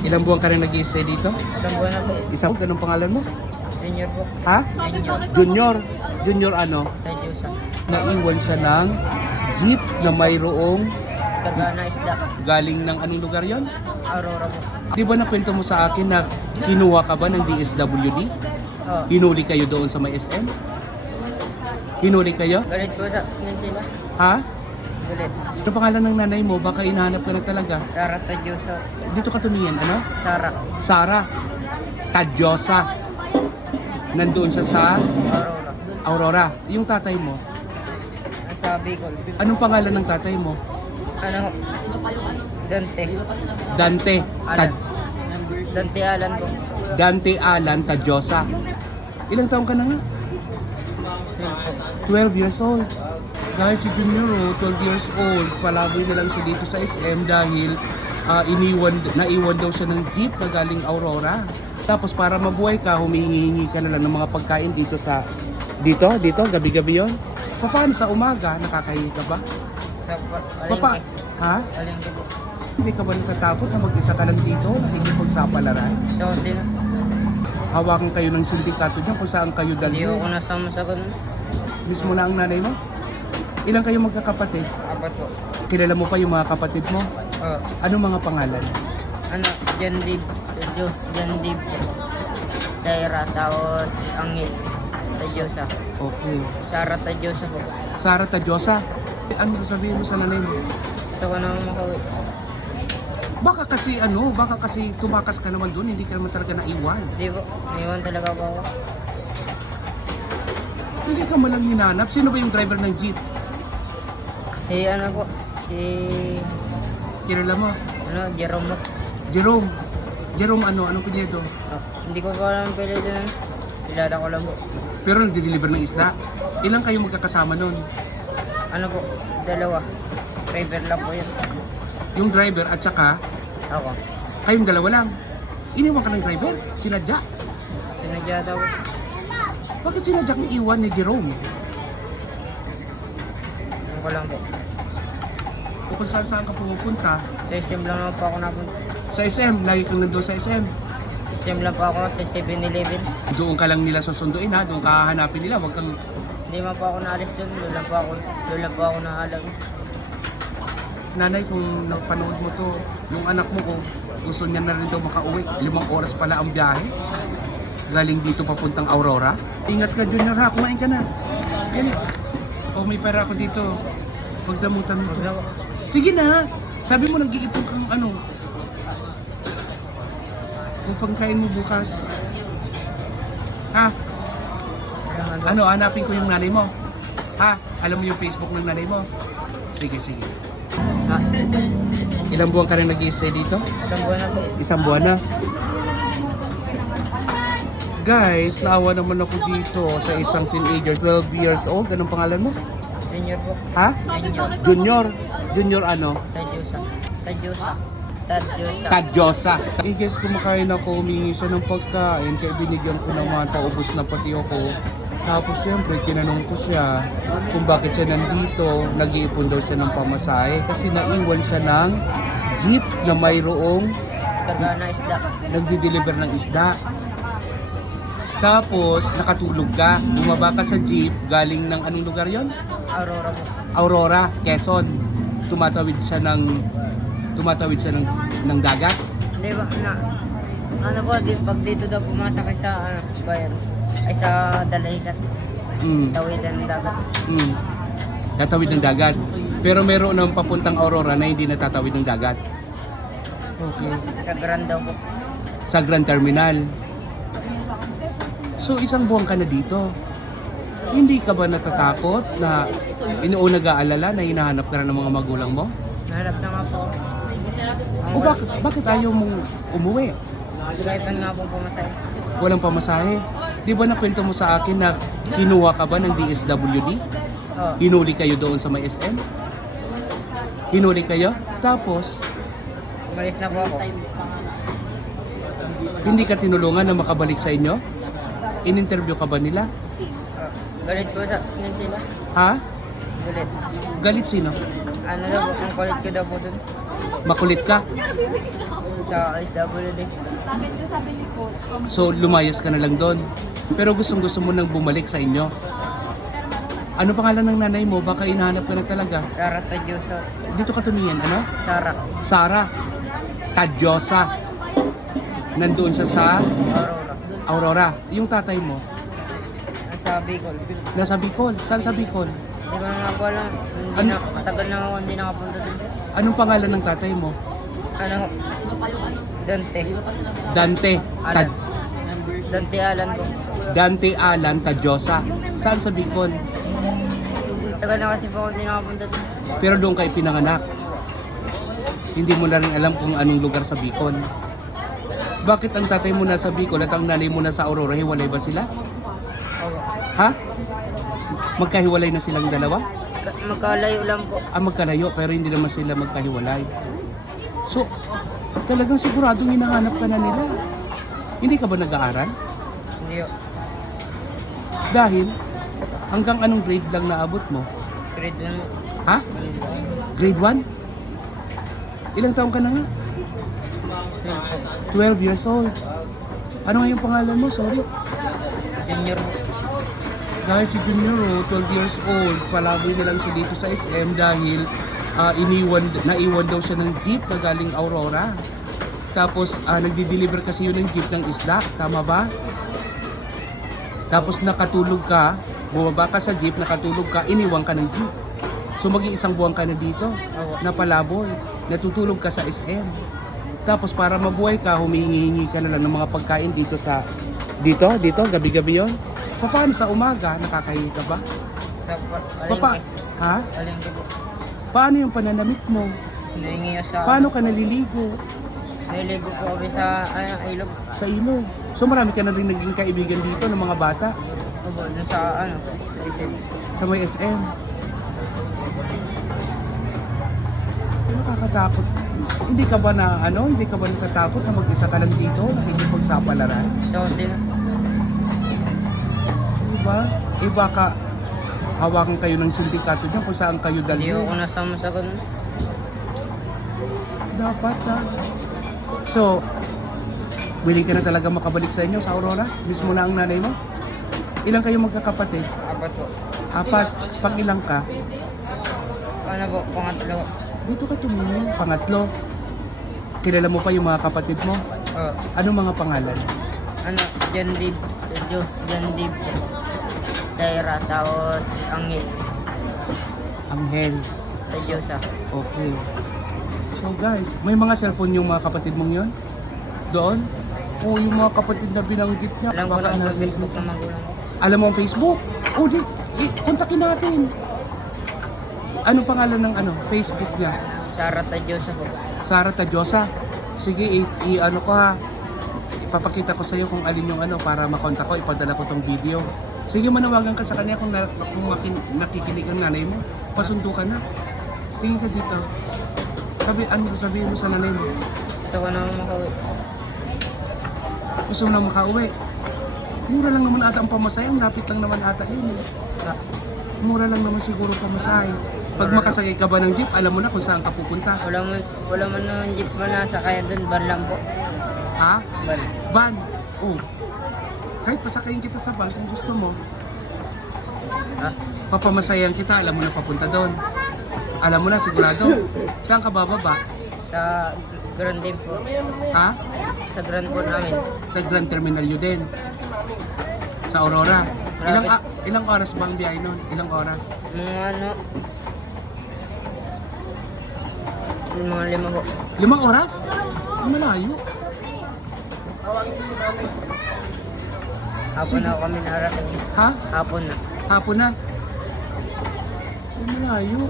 Ilang buwan ka na nag-i-stay dito? Isang buwan na po. Isang, anong pangalan mo? Junior po. Ha? Junior. Junior. Junior ano? Tadyusa. Naiwan siya ng jeep na mayroong Tagana isda. galing ng anong lugar yon? Aurora po. Di ba nakwento mo sa akin na kinuha ka ba ng DSWD? Oh. Hinuli kayo doon sa may SM? Hinuli kayo? Galit po sa yan sila. Ha? Galit. Ano pangalan ng nanay mo? Baka inahanap ka na talaga. Sara Tadyusa. Dito ka tumingin, ano? Sara. Sara Tadyosa. Nandoon siya sa Aurora. Aurora. Yung tatay mo. Nasa Bicol. Anong pangalan ng tatay mo? Ano? Dante. Dante. Alan. Dante Alan po. Dante Alan Tadyosa. Ilang taong ka na nga? 12 years old. Guys, si Junior, oh, 12 years old. Palaboy na lang siya dito sa SM dahil ah, iniwan, naiwan daw siya ng jeep na galing Aurora. Tapos para mabuhay ka, humihingi ka na lang ng mga pagkain dito sa... Dito? Dito? Gabi-gabi yon. Paano sa umaga? Nakakahingi ka ba? Papa, ha? Po. Hindi ka ba natatakot na mag-isa ka lang dito? Nakikipagsapalaran? Ito, hindi na. Hawakan kayo ng sindikato dyan kung saan kayo Hindi dalhin. ako nasama sa ganun. Mismo na ang nanay mo? Ilang kayo magkakapatid? Apat po. Kilala mo pa yung mga kapatid mo? Oh. Ano mga pangalan? Ano? Jan Dib. Diyos. Dib. Saira. Tapos Angel. Tadyusa. Okay. Sara Tadyusa po. Sara Tadyosa. Ano sasabihin mo sa nanay mo? Gusto ko naman makauwi. Baka kasi ano, baka kasi tumakas ka naman doon, hindi ka naman talaga naiwan. Hindi po. Naiwan talaga po ako. Hindi ka malang hinanap. Sino ba yung driver ng jeep? Si ano po. Si... Kilala mo? Ano? Jerome po. Jerome. Jerome ano? Anong pinyedo? Oh, hindi ko pa alam pwede dun. Kilala ko lang po. Pero nagde-deliver ng isda. Ilang kayo magkakasama noon? Ano po? Dalawa. Driver lang po yun. Yung driver at saka Ako. kayong dalawa lang. Iniwan ka ng driver? Sinadya? Sinadya daw. Bakit sinadya kang iwan ni Jerome? Ano ko lang po. O kung saan saan ka pumupunta? Sa SM lang naman po ako napunta. Sa SM, lagi kang nandun sa SM. SM lang po ako sa 7-Eleven. Doon ka lang nila susunduin ha, doon ka hahanapin nila, wag kang... Hindi man po ako naalis dun. Doon lang po ako, doon lang po ako naalam. Nanay, kung napanood mo to, yung anak mo ko, gusto niya na rin daw makauwi. Limang oras pala ang biyahe. Galing dito papuntang Aurora. Ingat ka, Junior ha, kumain ka na. Yan. O may pera ako dito. Pagdamutan mo to. Sige na. Sabi mo nag-iipon kang ano. Kung pangkain mo bukas. Ha? Ano, hanapin ko yung nanay mo. Ha? Alam mo yung Facebook ng nanay mo? Sige, sige. Ha? Ilang buwan ka na nag-i-stay dito? Isang buwan na po. Isang buwan na. Guys, naawa naman ako dito sa isang teenager, 12 years old. Anong pangalan mo? Junior po. Ha? Junior. Junior. Junior ano? Tadyusa. Tadyusa. Tadyusa. Tadyosa. Eh guys, kumakain ako, humingi siya ng pagkain, kaya binigyan ko naman, paubos na pati ako. Tapos siyempre, tinanong ko siya kung bakit siya nandito, nag-iipon daw siya ng pamasahe kasi naiwan siya ng jeep na mayroong Tagana isda. nagdi-deliver ng isda. Tapos, nakatulog ka, bumaba ka sa jeep, galing ng anong lugar yon? Aurora. Aurora, Quezon. Tumatawid siya ng tumatawid siya ng, ng dagat. Hindi ba, na, ano po, di, pag dito daw pumasok kayo sa, ano, bayan, ay sa Dalahican, Mm. tawidan ng dagat. Mm. Tatawid ng dagat. Pero meron ng papuntang Aurora na hindi natatawid ng dagat. Okay. Sa Grand daw po. Sa Grand Terminal. So isang buwan ka na dito. Hindi ka ba natatakot na inuuna nag-aalala na hinahanap ka na ng mga magulang mo? Nahanap na nga po. Ang O bakit, bakit ayaw mong umuwi? Gaipan nga po pumatay. Walang pamasahe. Di ba nakwento mo sa akin na kinuha ka ba ng DSWD? Oh, Hinuli kayo doon sa may SM? Hinuli kayo? Tapos, umalis na po ako. hindi ka tinulungan na makabalik sa inyo? In-interview ka ba nila? Galit po sa, yan sila. Ha? Galit. Galit sino? Ano daw ang kulit ko daw po dun. Makulit ka? sa SWD. So lumayas ka na lang doon. Pero gustong gusto mo nang bumalik sa inyo. Ano pangalan ng nanay mo? Baka inahanap ka na talaga. Sara Tadyosa. Dito ka tumingin, ano? Sara. Sara Tadyosa. Nandoon siya sa Aurora. Aurora. Yung tatay mo, Bicol. nasa Bicol. Saan sa Bicol? Hindi ko na po alam. Hindi Ano? na, matagal na ako hindi nakapunta dun. Anong pangalan ng tatay mo? Ano? Dante. Dante. Alan. Tad- Dante Alan po. Dante Alan Tadyosa. Saan sa Bicol? Tagal na kasi po ako hindi nakapunta dun. Pero doon ka ipinanganak. Hindi mo na rin alam kung anong lugar sa Bicol. Bakit ang tatay mo nasa Bicol at ang nanay mo nasa Aurora, hiwalay ba sila? Ha? Magkahiwalay na silang dalawa? Ka- Magkalayo lang po. Ah, magkalayo pero hindi naman sila magkahiwalay. So, talagang siguradong hinahanap ka na nila. Hindi ka ba nag-aaral? Hindi po. Dahil hanggang anong grade lang naabot mo? Grade 1 po. Ha? Grade 1. Grade 1? Ilang taong ka na nga? 12 years old. Ano nga yung pangalan mo? Sorry. Junior po. Dahil si Junior, oh, 12 years old, palaboy na lang siya dito sa SM dahil ah, iniwan, naiwan daw siya ng jeep na galing Aurora. Tapos ah, nagdi-deliver kasi yun ng jeep ng isda, tama ba? Tapos nakatulog ka, bumaba ka sa jeep, nakatulog ka, iniwan ka ng jeep. So mag-iisang buwan ka na dito, na palaboy, natutulog ka sa SM. Tapos para mabuhay ka, humihingi ka na lang ng mga pagkain dito sa dito, dito, gabi-gabi yon. Paano sa umaga, nakakahingi ka ba? Papa, ha? Alingke po. Paano yung pananamit mo? Hinihingi ako sa... Paano ka naliligo? Niligo po kami sa ano, ilog. Sa ilog. So marami ka na rin naging kaibigan dito ng mga bata Opo, dun sa ano, sa isip. sa may SM. Nakakatakot. Hindi ka ba na ano, hindi ka ba natatakot na mag-isa ka lang dito, nakikipagsapalaran? Daunte na. Diba? Eh baka hawakan kayo ng sindikato dyan kung saan kayo Hindi dalhin. ako nasama sa ganun. Dapat ha. So, willing ka na talaga makabalik sa inyo sa Aurora? Mismo na ang nanay mo? Ilang kayo magkakapatid? Apat po. Apat. Pag ilang ka? Ano po, pangatlo. Dito ka tumingin. Pangatlo. Kilala mo pa yung mga kapatid mo? Oh, Anong mga pangalan? Ano, John. Diyos, John Dib. Saira, tapos Angel. Anghel. Sa Diyosa. Okay. So guys, may mga cellphone yung mga kapatid mong yon? Doon? O yung mga kapatid na binanggit niya? Alam ko lang Facebook ng magulang. Alam mo ang Facebook? O di, eh, kontakin natin. Anong pangalan ng ano, Facebook niya? Sara Tadyosa po. Sara Tadyosa. Sige, i- i- ano ko ha. Papakita ko sa iyo kung alin yung ano para makontak ko, ipadala ko tong video. Sige, manawagan ka sa kanya kung, na, kung makin, nakikinig ang nanay mo. Pasundo ka na. Tingin ka dito. Sabi, ano sasabihin mo sa nanay mo? Ito ko na makauwi. Gusto mo na makauwi. Mura lang naman ata ang pamasahe. Ang lapit lang naman ata yun. eh. Sa, Mura lang naman siguro pamasahe. Pag makasakay ka ba ng jeep, alam mo na kung saan ka pupunta. wala man, wala man naman jeep mo na sa kaya dun, ban lang po. Ha? Ban. Van. Oh. Kahit pasakayin kita sa van kung gusto mo. Ha? Papamasayan kita, alam mo na papunta doon. Alam mo na sigurado. Saan ka bababa? Sa Grand Dave po. Ha? Sa Grand po namin. Sa Grand Terminal yun din. Sa Aurora. Ilang a- ilang oras ba ang biyahe nun? Ilang oras? Mga ano, mga lima po. Limang oras? Ang malayo. Hapon na kami narating. Ha? Hapon na. Hapon na. Malayo.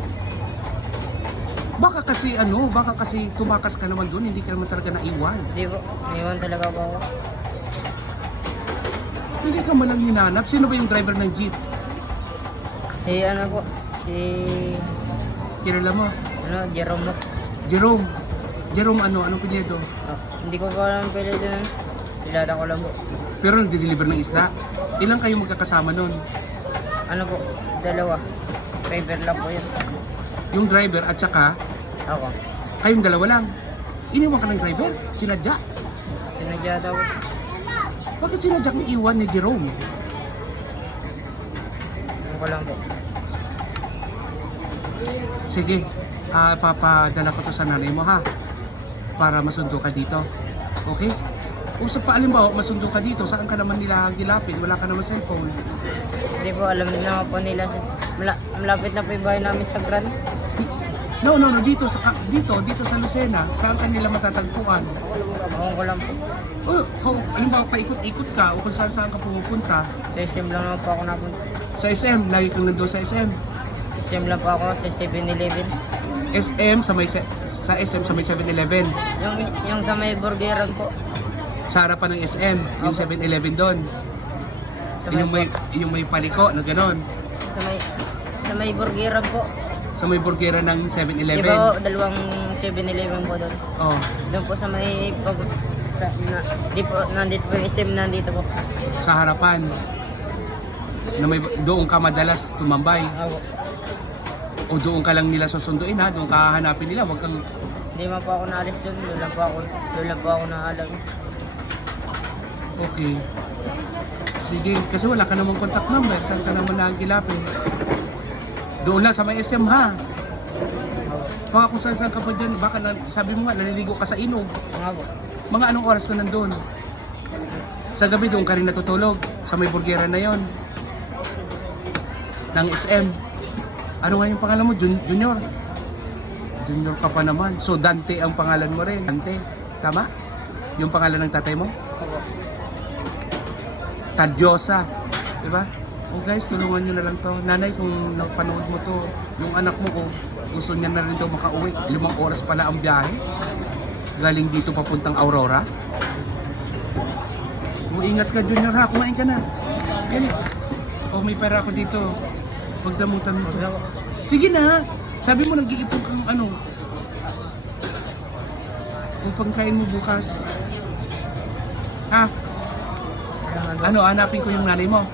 Baka kasi ano, baka kasi tumakas ka naman doon, hindi ka naman talaga naiwan. Hindi po. Naiwan talaga po ako. Hindi ka malang hinanap. Sino ba yung driver ng jeep? Si ano po, si Kilala mo? ano, Jerome po. Jerome. Jerome ano? Anong pinyedo? Oh, hindi ko pa alam pwede dun. Kilala ko lang po. Pero nagde-deliver ng isda. Ilang kayo magkakasama nun? Ano po, dalawa. Driver lang po yun. Yung driver at saka Ako. kayong dalawa lang. Iniwan ka ng driver? Sinadya? Sinadya daw. Bakit sinadya kang iwan ni Jerome? Ano ko lang po. Sige, ah papadala ko to sa nanay mo ha. Para masundo ka dito. Okay? Kung sa paalimbawa, masundo ka dito, saan ka naman nila gilapin? Wala ka naman cellphone. Hindi po, alam naman po nila. Mala, malapit na po yung bahay namin sa Gran. No, no, no, dito sa ka- dito, dito sa Lucena, saan ka nila matatagpuan? Ako ko lang po. O, kung halimbawa paikot-ikot ka o kung saan saan ka pumupunta. Sa SM lang naman po ako napunta. Sa SM, lagi kang nandun sa SM. SM lang po ako sa 7-Eleven. SM sa may se- sa SM sa may 7-Eleven. Yung, yung sa may burgeran po. Sa harapan ng SM, yung 7-Eleven doon. Sa may, Yung may yung may paliko na gano'n. sa may, sa may burgeran po. Sa may burgera ng Di 7-Eleven. ba dalawang 7-Eleven po doon? Oh, Doon po sa may pag, sa, na, di po, nandito po yung SM nandito po. sa harapan. Na may doon ka madalas tumambay Ako. O doon ka lang nila susunduin ha, doon ka hahanapin nila, wag kang Hindi man po ako naalis doon. Doon lang po ako, doon lang po ako naalam. okay. Sige, kasi wala ka namang contact number, saan ka naman nagilapin? Doon lang sa may SM ha. Baka kung saan saan ka pa dyan, baka na, sabi mo nga, naliligo ka sa inog. Po. Mga anong oras ka nandun? Sa gabi doon ka rin natutulog sa may burgera na yon ng SM. Ano nga yung pangalan mo? Jun- junior? Junior ka pa naman. So Dante ang pangalan mo rin. Dante. Tama? Yung pangalan ng tatay mo? Ako. Tadyosa. Diba? Oh guys, tulungan nyo na lang to. Nanay, kung napanood mo to, yung anak mo ko, gusto niya na rin daw makauwi. Limang oras pala ang biyahe. Galing dito papuntang Aurora. Kung ingat ka, Junior ha. Kumain ka na. Yan. Oh, may pera ako dito. Huwag damutan mo to. Sige na. Sabi mo nag-iipon kang ano. Kung pagkain mo bukas. Ha? Nga. Ano, hanapin ko yung nanay mo.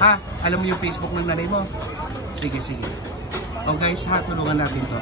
Ha? Alam mo yung Facebook ng nanay mo? Sige, sige. O guys, ha, tulungan natin to.